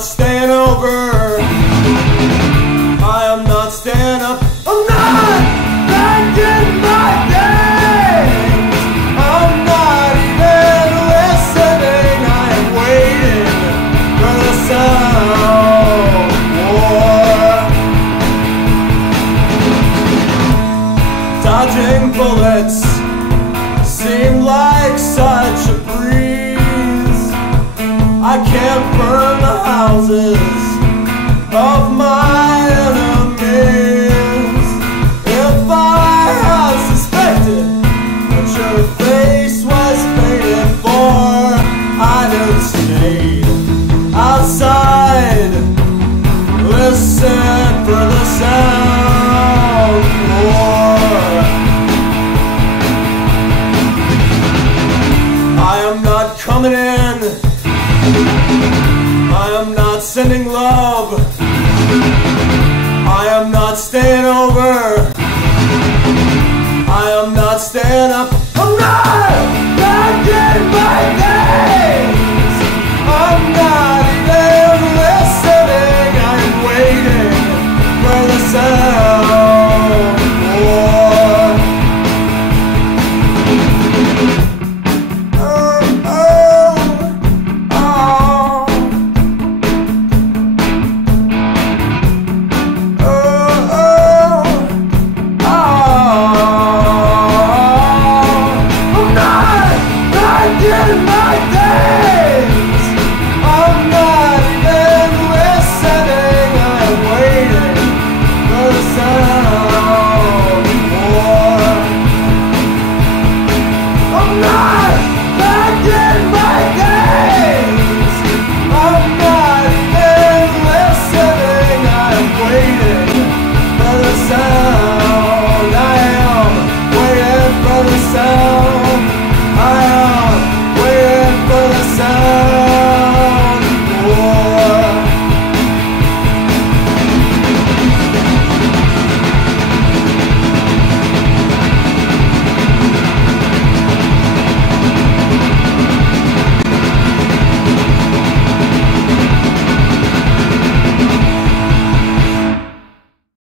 not staying over. I am not staying up. I'm not bending my things. I'm not even listening. I am waiting for the sound of war. Dodging bullets seem like such a breeze. I can't burn the houses of my enemies. If I had suspected that your face was painted for, I'd have stayed outside. Listen for the sound of war. I am not coming in. I am not sending love. I am not staying over. I am not staying up.